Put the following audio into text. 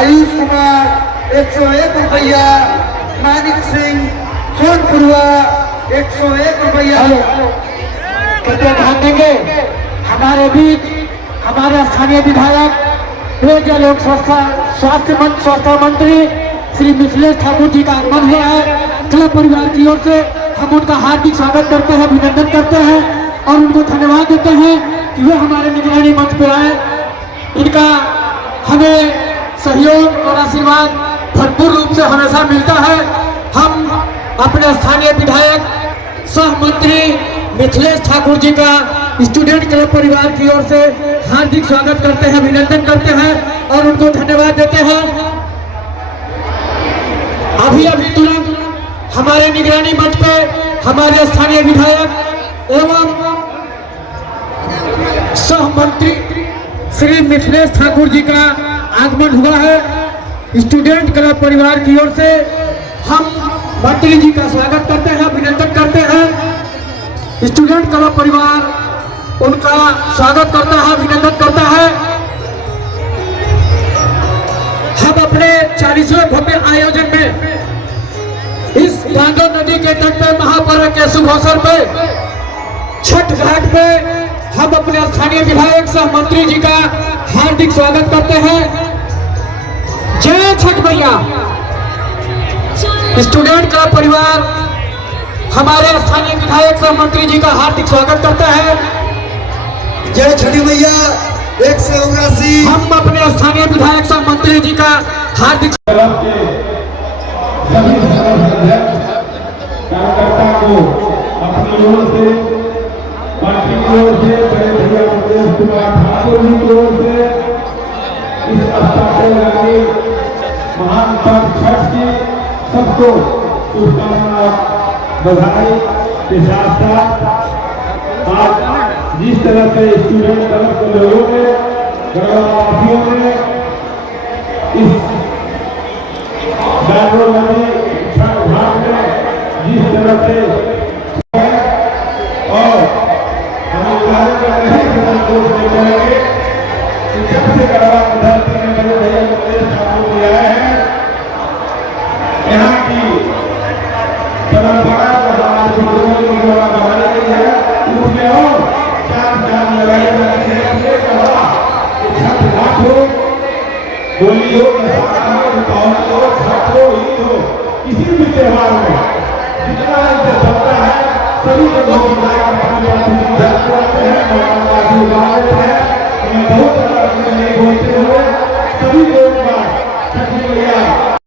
आयुष कुमार 101 रुपया, मानिक सिंह सोनपुरवा 101 रुपया। कृपया ध्यान देंगे, हमारे बीच हमारे स्थानीय विधायक पेयजल एवं स्वास्थ्य मंत्री श्री मिथिलेश ठाकुर जी का आगमन हुआ है। क्लब परिवार की ओर से हम उनका हार्दिक स्वागत करते हैं, अभिनंदन करते हैं और उनको धन्यवाद देते हैं कि वे हमारे निगरानी मंच पे आए। इनका हमें सहयोग और आशीर्वाद भरपूर रूप से हमेशा मिलता है। हम अपने स्थानीय विधायक सह मंत्री मिथिलेश ठाकुर जी का स्टूडेंट क्लब परिवार की ओर से हार्दिक स्वागत करते हैं, अभिनंदन करते हैं और उनको धन्यवाद देते हैं। अभी तुरंत हमारे निगरानी मंच पे हमारे स्थानीय विधायक एवं सह मंत्री श्री मिथिलेश ठाकुर जी का आगमन हुआ है। स्टूडेंट क्लब परिवार की ओर से हम मंत्री जी का स्वागत करते हैं, अभिनंदन करते हैं। स्टूडेंट क्लब परिवार उनका स्वागत करता है, अभिनंदन करता है। हम अपने 40वें भव्य आयोजन में इस बांधो नदी के तट पे महापर्व के शुभ अवसर पे छठ घाट पे हम अपने स्थानीय विधायक सह मंत्री जी का हार्दिक स्वागत करते हैं। जय छठ मैया। स्टूडेंट क्लब परिवार हमारे स्थानीय विधायक सह मंत्री जी का हार्दिक स्वागत करता है। जय छठी मैया 179। हम अपने स्थानीय विधायक सह मंत्री जी का हार्दिक सभी कार्यकर्ता को अपनी ओर से, पार्टी की ओर से, बड़े भैया मुकेश कुमार ठाकुर जी की ओर से इस अस्ताक्षरी महान पर्व छठ की सबको शुभकामना बधाई के साथ साथ आज जिस तरह से स्टूडेंट क्लब के लोगों ने, ग्रामवासियों ने इस बांधो नदी छठ घाट में जिस तरह से और हम कार्य कर रहे हैं संतोष देते रहेंगे कि जब से गढ़वा धरती में बड़े भैया मुकेश ठाकुर जी आए हैं, यहाँ की परंपरा बनाई गई है, उसमें और चार लगाई जाती है। ये कहा कि छठ घाट हो, होली हो, दीपावली हो, छठ हो, ईद हो, किसी भी त्योहार में जितना इसे बनता है सभी को बहुत करते हैं, आशीर्वाद देते हैं। मैं बहुत नहीं बोलते हुए सभी को एक बार